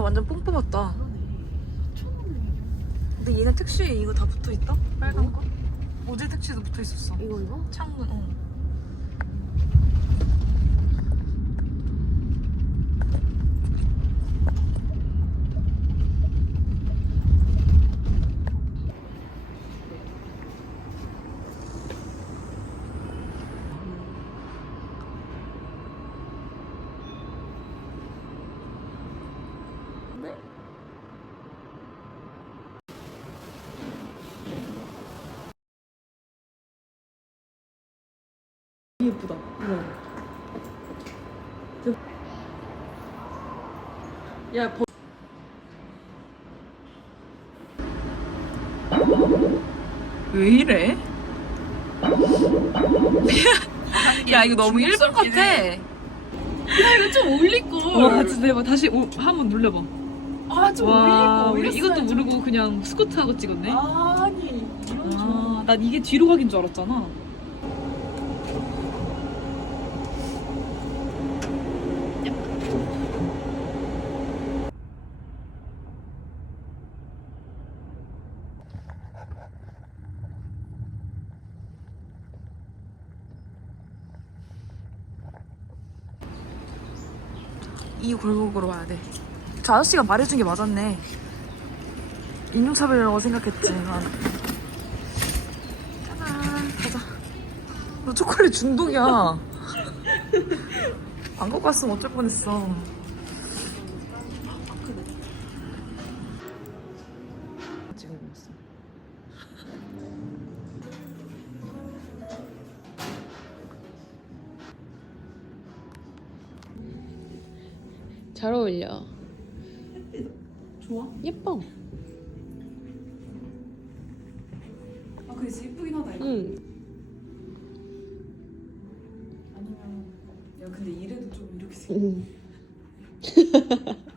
완전 뽕 뽑았다. 근데 얘네 택시에 이거 다 붙어 있다? 빨간 거? 어제 택시도 붙어 있었어. 이거 이거? 창문, 어. 예쁘다. 이거. 야, 버... 왜 이래? 야, 이거 너무 일본 같아. 이거 좀 올릴걸. 와, 진짜 대박. 다시 오, 한번 눌러봐. 아, 좀 와, 올리고. 우리 이것도 모르고 그냥 스쿼트하고 찍었네. 아니, 이런 좀. 아, 난 이게 뒤로 가긴 줄 알았잖아. 이 골목으로 와야 돼. 저 아저씨가 말해준 게 맞았네. 인종차별이라고 생각했지만. 짜잔, 가자. 너 초콜릿 중독이야. 안 갖고 왔으면 어쩔 뻔했어. 지금 먹었어. 잘 어울려. 좋아? 예뻐. 아, 그래서 예쁘긴 하다, 이거. 응. 아니면, 야, 근데 이래도 좀 이렇게 생 응.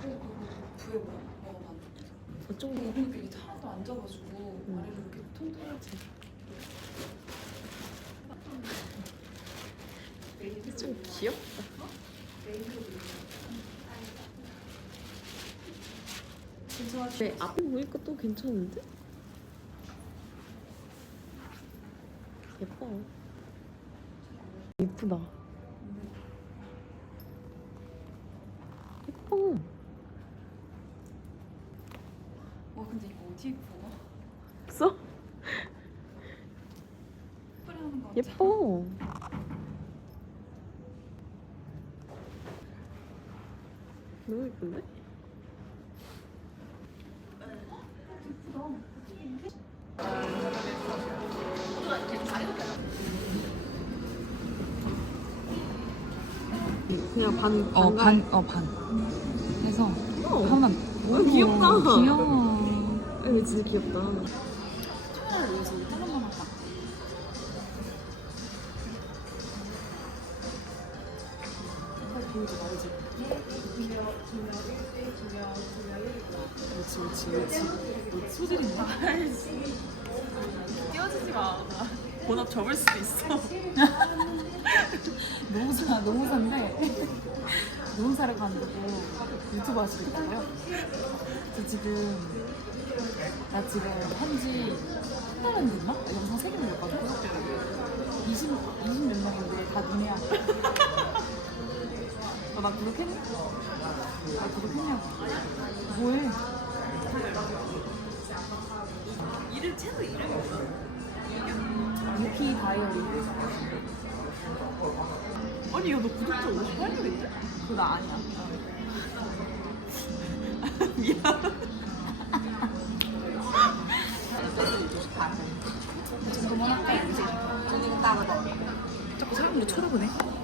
그리고 부에 뭐, 먹어봤는데. 어쩜 근데 이렇게 밑에 하나도 안 져가지고 아래로 이렇게 통통하지. 좀 귀엽다. 괜찮아. 네, 앞에 보니까 또 괜찮은데? 예뻐. 예쁘다. 예뻐. 와 근데 이거 어디에 입어? 써? 뿌리하는 거 같아. 예뻐. 너무 예쁜데? 그냥 반, 어, 반갈- 반, 어, 반. 해서 어, 하나만. 어, 귀엽다. 귀여워. 이거 진짜 귀엽다. 그렇지, 그렇지, 그렇지. 소질 있나? 띄워주지 마. 본업 접을 수도 있어. 노무사, 노무사인데 노무사를 가는데 유튜브 하시겠다고요? 저 지금 나 지금 한지 한 달은 됐나? 영상 세개 올렸거든? 20, 20몇 명인데 다 니네야 너나 구독했니? 나 구독했냐고 뭐해? 이름 채널 이름이 뭐야? 유피 다이어리 아니 야너 구독자 58명인데? 그거 나 아니야 미안. 그 정도만 할게 저는 따로 자꾸 사람들이 쳐다보네.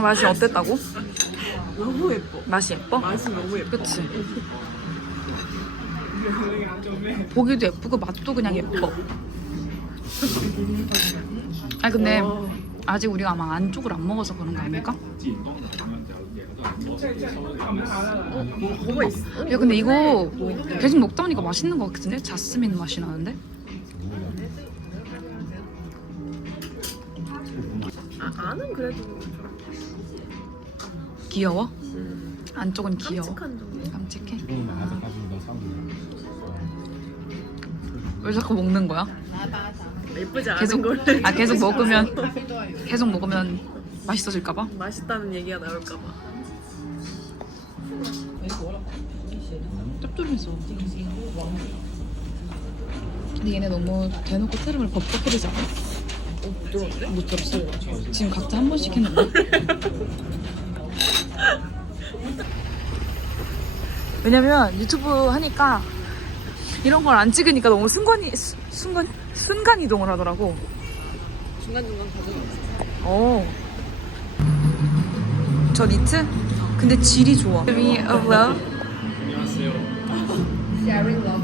맛이 어땠다고? 너무 예뻐. 맛이 예뻐? 맛이 너무 예뻐. 그치? 보기도 예쁘고 맛도 그냥 예뻐. 아 근데 와. 아직 우리가 아마 안쪽을 안 먹어서 그런 거 아닐까? 뭐? 야 근데 이거 계속 먹다 보니까 맛있는 거 같은데? 자스민 맛이 나는데? 아, 안은 그래도 귀여워? 안쪽은 귀여워. 깜찍한 정도. 깜찍해? 왜 자꾸 먹는 거야? 예쁘지 않은 계속 걸. 아 계속 먹으면 계속 먹으면 맛있어질까 봐. 맛있다는 얘기가 나올까 봐. 짭조름해서. 근데 얘네 너무 대놓고 트름을 법적해리지 않아? 못 들었는데? 못 들었어. 지금 각자 한 번씩 했는데. 왜냐면 유튜브 하니까 이런 걸 안 찍으니까 너무 순간이 수- 순간 순간 이동을 하더라고. 중간 중간 가져가. 오. 저 니트? 근데 질이 좋아. Me as well. 안녕하세요 Thank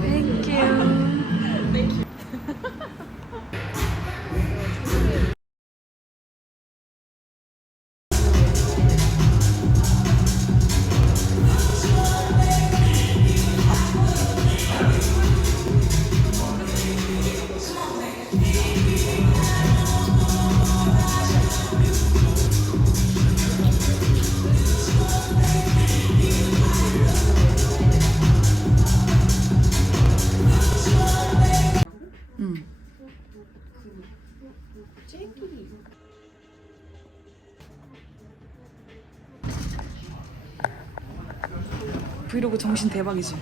이로그 정신 대박이지.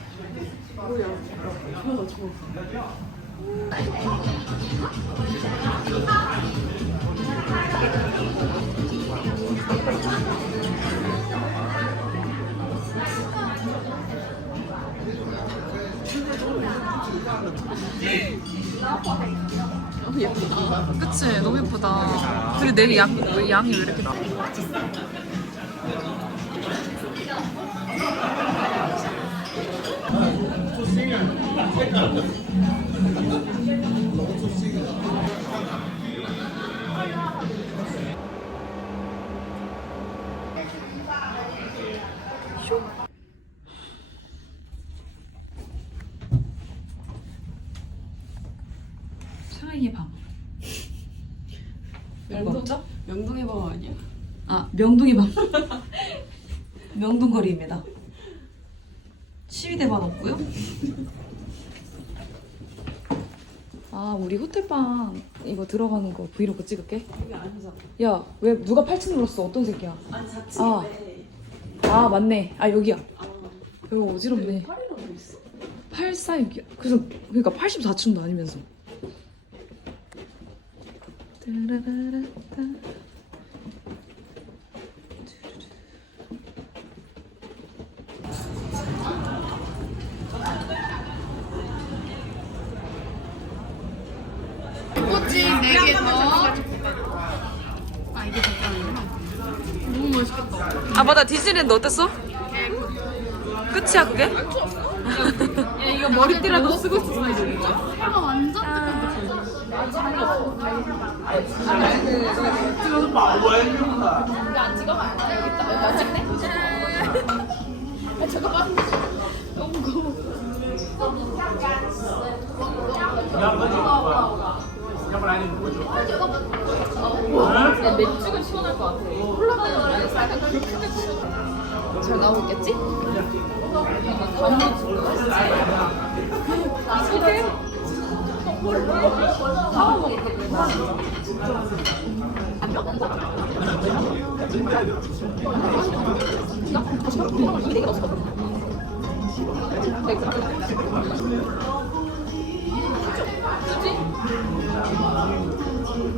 그치 너무 예쁘다. 그리고 내 양, 왜 양이 왜 이렇게 나? 사이의 밤. 없죠? 명동의 방 아니야? 아 명동의 밤. 명동거리입니다. 아 우리 호텔방 이거 들어가는 거 브이로그 찍을게. 여기 앉아. 야왜 누가 8층 눌렀어? 어떤 새끼야? 아니 4층. 아. 아 맞네. 아 여기야. 여기 어지럽네. 8이라고 있어. 84 6이야. 그래서 그러니까 84층도 아니면서. 따라라라따. 꼬치 4개 더. 아, 이게 잠깐만요. 너무 맛있겠다. 아 맞다 디즈니랜드 어땠어? 끝이야 그게? 야, 이거 머리띠라도 쓰고 있었어, 이거 진짜. 아, 완전 뜨끈뜨끈. 잘 나오겠지?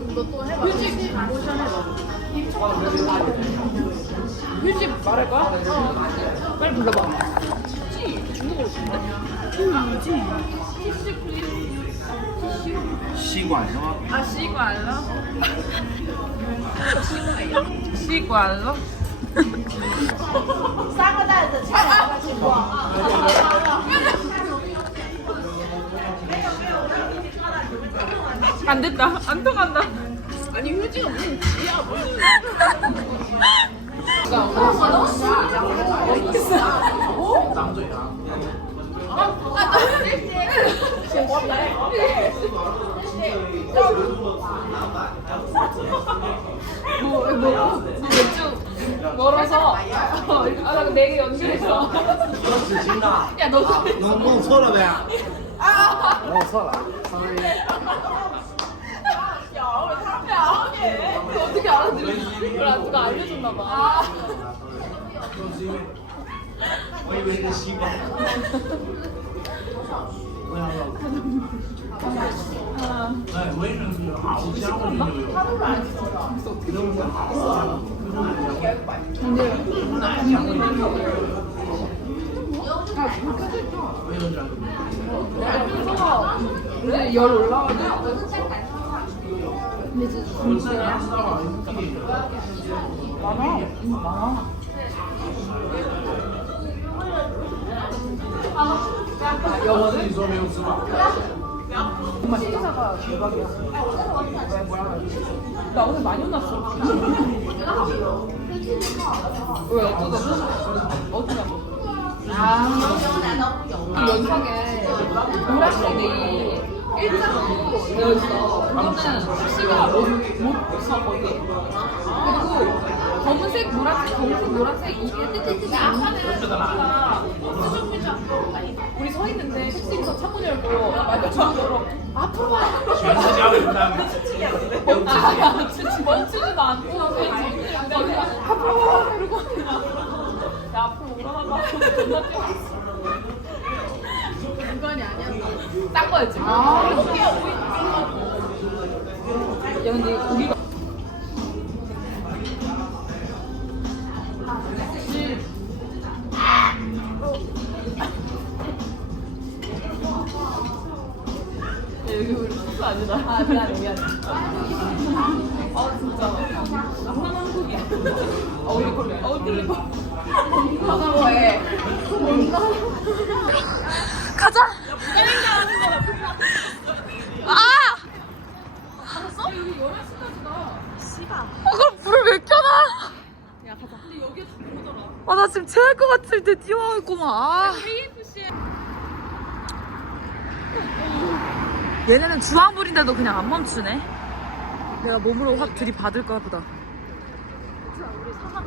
이것도 해봐. 휴지 모션 해봐. 휴지 말할 거야? 빨리 불러봐. 중국어로 쓰는데? 吸管是吗？啊，吸管了，吸管了。안 됐다. 안 통한다. 아니 휴지가 무슨 지야 무슨. 멀어서 아나 네개 연결해서 야 너도 弄弄错了呗？弄错 어떻게 알아들었지? 그걸 누가 알려줬나 봐. 아. 근데 열 올라가지고. 근데 진짜 많아. 많아. 영어는 정말 시기사가 대박이야. 나 오늘 많이 혼났어. 왜 어쩌다 어쩌다. 아 연상에 보라색이 일자로 그거는 시가 못서 거기에 그리고 검은색 노란색 검은색 노란색 이게 뜨뜨뜨 하는 수가 수정민 우리 서 있는데 택시에서 창문 열고 마이크 처음으로 앞으로 와 멈추지 않는다 멈추지 않는데 멈추지 않고 앞으로 와 이러고 야 앞으로 오라나 봐 존나 뛰어갔어 중간이 아니었나 딴 거였지 아 야 근데 우리가 여기 우리 숙소 아니다. 아, 미안해, 미안해. 아, 진짜. 남남 한국이야. 어디 걸려? 어디 걸려? 가자, 뭐해? 가 자. 아! 여기 11시까지다. 아, 그럼 불을 왜 켜놔? 야, 가자. 근데 여기에 다 보더라. 아, 나 지금 체할 것 같을 때 뛰어왔구만. 아. KFC에. 얘네는 주황불인데도 그냥 안 멈추네. 내가 몸으로 확 들이받을까 보다. 우리 사막